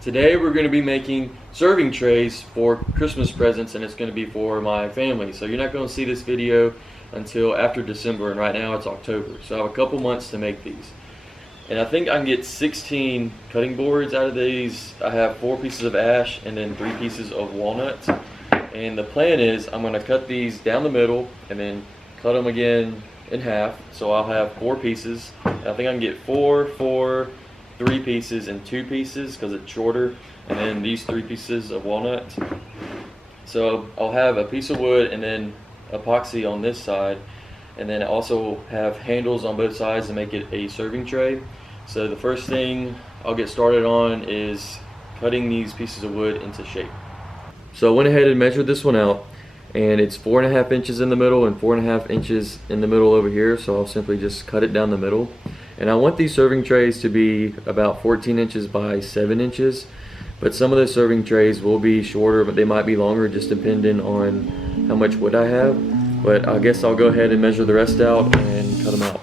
Today we're going to be making serving trays for Christmas presents, and it's going to be for my family. So you're not going to see this video until after December, and right now it's October. So I have a couple months to make these. And I think I can get 16 cutting boards out of these. I have 4 pieces of ash and then 3 pieces of walnut. And the plan is I'm going to cut these down the middle and then cut them again in half. So I'll have 4 pieces. And I think I can get 4, 3 pieces, and 2 pieces because it's shorter, and then these 3 pieces of walnut. So I'll have a piece of wood and then epoxy on this side, and then I also have handles on both sides to make it a serving tray. So the first thing I'll get started on is cutting these pieces of wood into shape. So I went ahead and measured this one out, and it's 4.5 inches in the middle and 4.5 inches in the middle over here. So I'll simply just cut it down the middle. And I want these serving trays to be about 14 inches by 7 inches. But some of the serving trays will be shorter, but they might be longer, just depending on how much wood I have. But I guess I'll go ahead and measure the rest out and cut them out.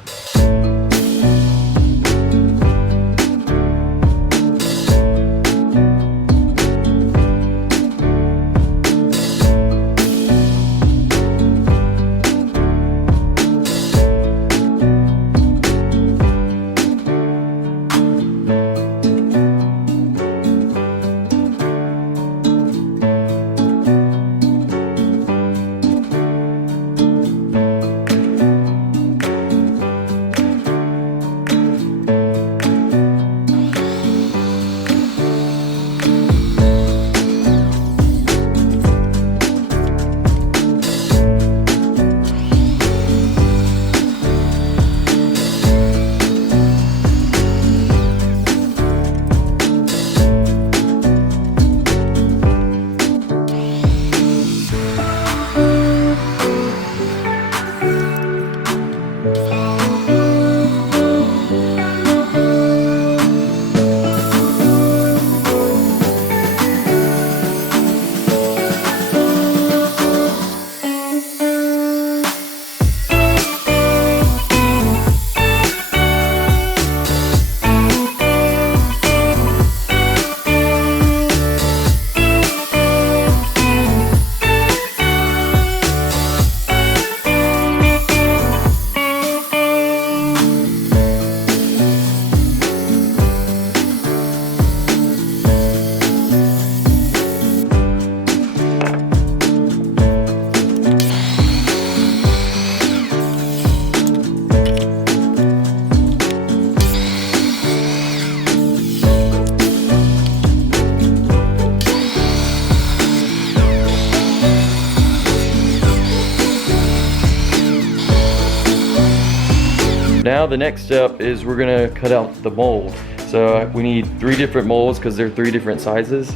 Now the next step is we're gonna cut out the mold. So we need 3 different molds because they're 3 different sizes.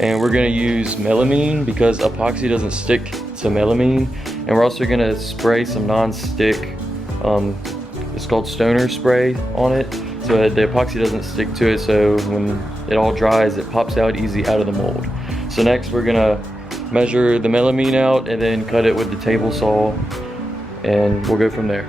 And we're gonna use melamine because epoxy doesn't stick to melamine. And we're also gonna spray some non-stick, it's called stoner spray on it, so that the epoxy doesn't stick to it, so when it all dries, it pops out easy out of the mold. So next we're gonna measure the melamine out and then cut it with the table saw, and we'll go from there.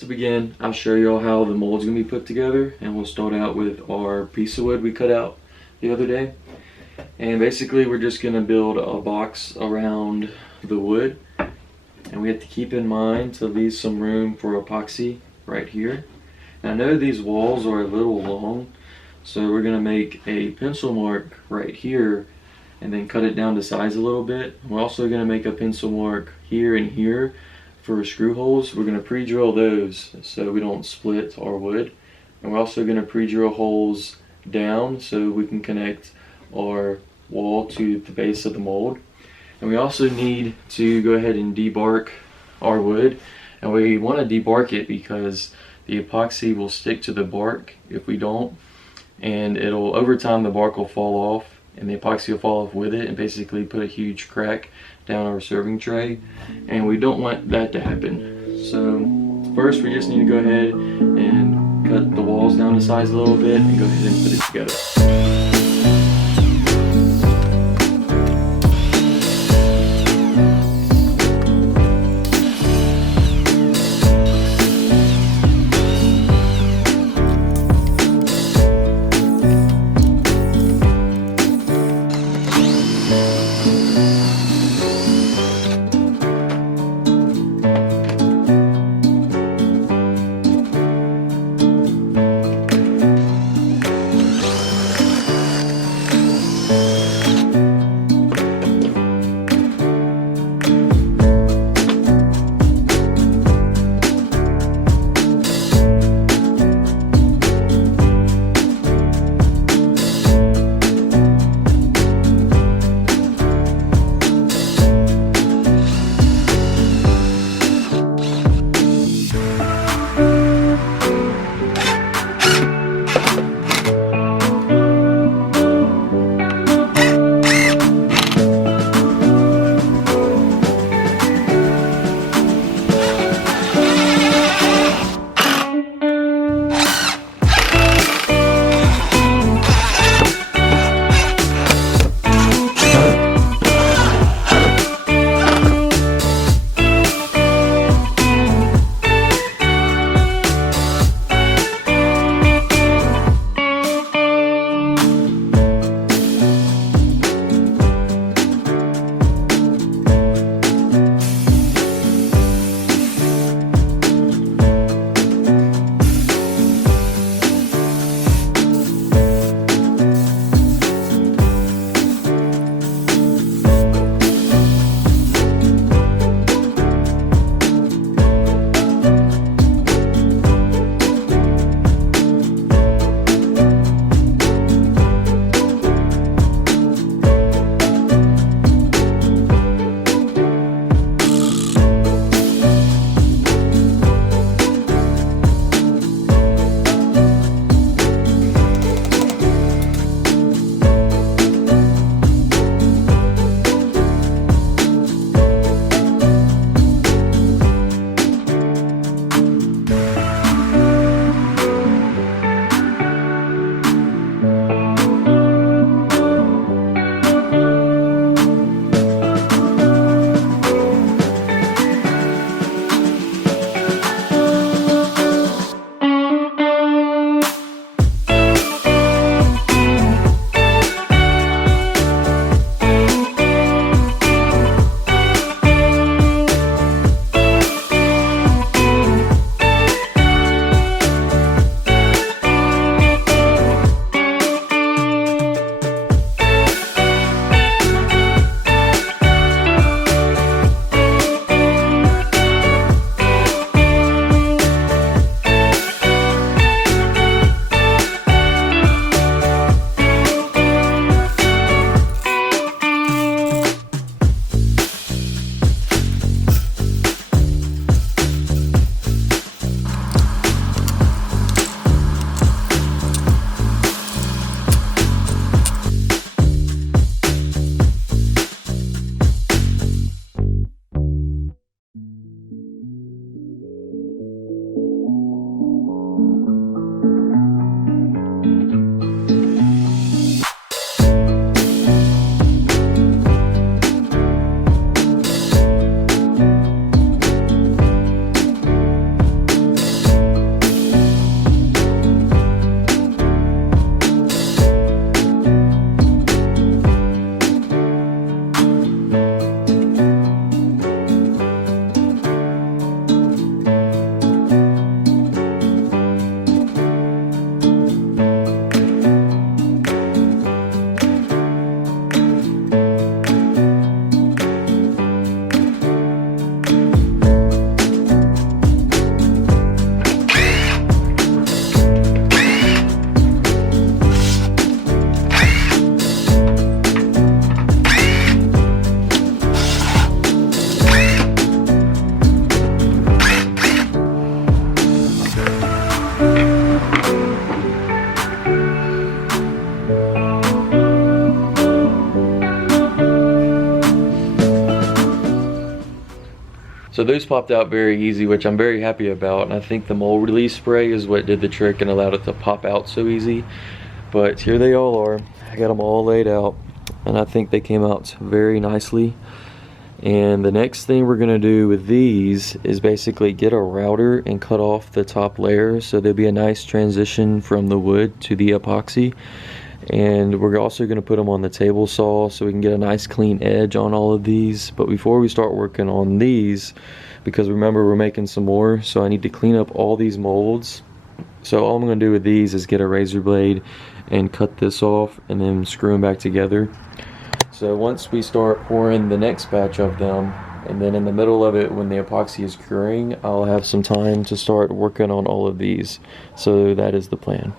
To begin, I'll show you all how the mold's gonna be put together, and we'll start out with our piece of wood we cut out the other day. And basically we're just gonna build a box around the wood, and we have to keep in mind to leave some room for epoxy right here. And I know these walls are a little long, so we're gonna make a pencil mark right here and then cut it down to size a little bit. We're also gonna make a pencil mark here and here for screw holes. We're going to pre-drill those so we don't split our wood. And we're also going to pre-drill holes down so we can connect our wall to the base of the mold. And we also need to go ahead and debark our wood. And we want to debark it because the epoxy will stick to the bark if we don't, and it'll, over time, the bark will fall off and the epoxy will fall off with it and basically put a huge crack down our serving tray, and we don't want that to happen. So first we just need to go ahead and cut the walls down to size a little bit and go ahead and put it together. So those popped out very easy, which I'm very happy about, and I think the mold release spray is what did the trick and allowed it to pop out so easy. But here they all are. I got them all laid out, and I think they came out very nicely. And the next thing we're gonna do with these is basically get a router and cut off the top layer, so there'll be a nice transition from the wood to the epoxy. And we're also going to put them on the table saw so we can get a nice clean edge on all of these. But before we start working on these, because remember we're making some more, so I need to clean up all these molds. So all I'm going to do with these is get a razor blade and cut this off and then screw them back together. So once we start pouring the next batch of them, and then in the middle of it when the epoxy is curing, I'll have some time to start working on all of these. So that is the plan.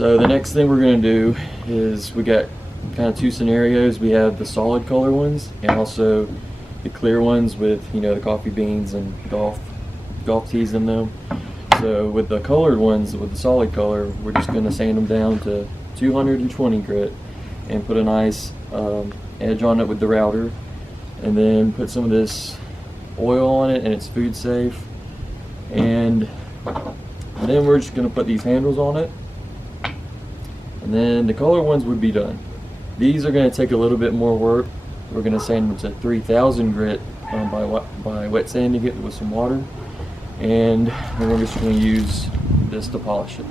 So the next thing we're going to do is we got kind of two scenarios. We have the solid color ones and also the clear ones with, you know, the coffee beans and golf tees in them. So with the colored ones, with the solid color, we're just going to sand them down to 220 grit and put a nice edge on it with the router, and then put some of this oil on it, and it's food safe. And then we're just going to put these handles on it, and then the color ones would be done. These are going to take a little bit more work. We're going to sand them to 3000 grit by wet sanding it with some water, and then we're just going to use this to polish it.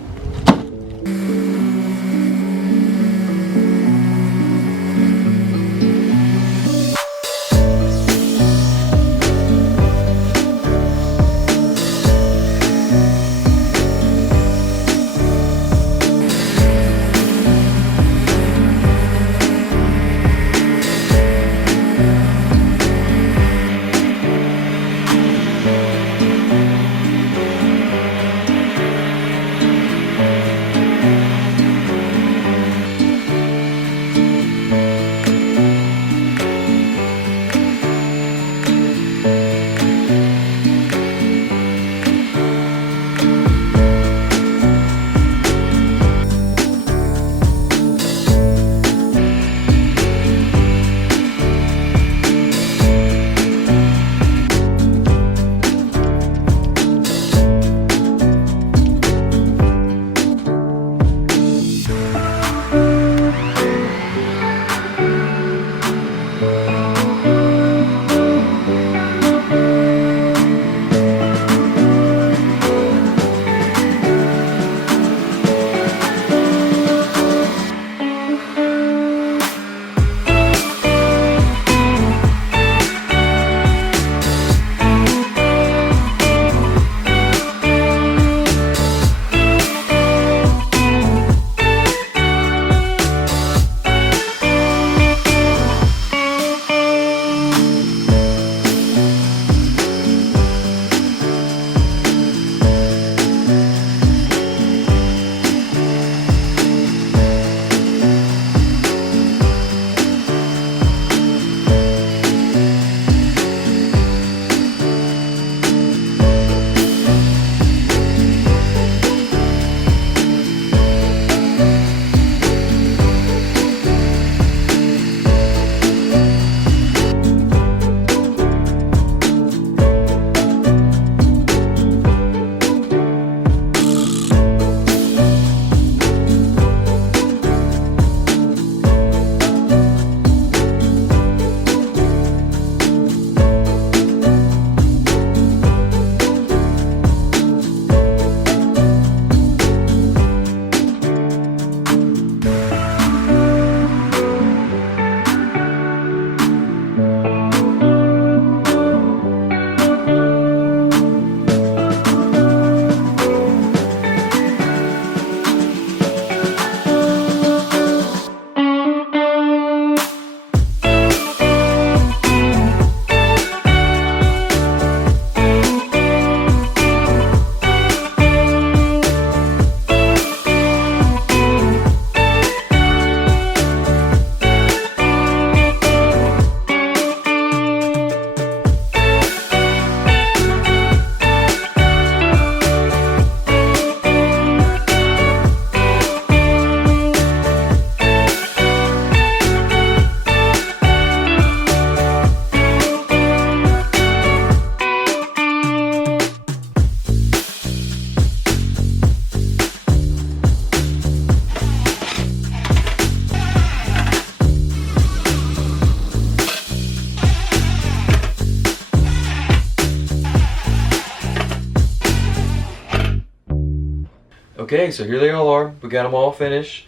Okay, so here they all are. We got them all finished.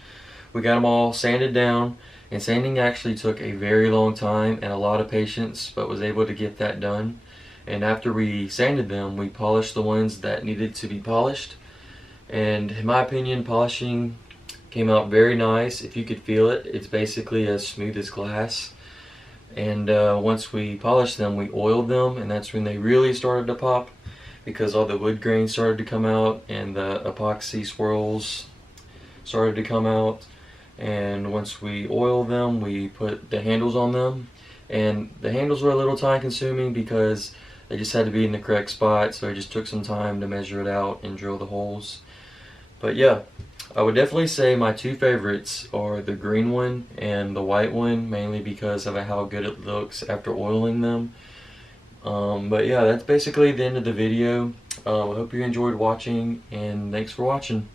We got them all sanded down. And sanding actually took a very long time and a lot of patience, but was able to get that done. And after we sanded them, we polished the ones that needed to be polished. And in my opinion, polishing came out very nice. If you could feel it, it's basically as smooth as glass. And once we polished them, we oiled them, and that's when they really started to pop, because all the wood grains started to come out and the epoxy swirls started to come out. And once we oiled them, we put the handles on them, and the handles were a little time consuming because they just had to be in the correct spot, so it just took some time to measure it out and drill the holes. But yeah, I would definitely say my two favorites are the green one and the white one, mainly because of how good it looks after oiling them. But yeah, that's basically the end of the video. I hope you enjoyed watching, and thanks for watching.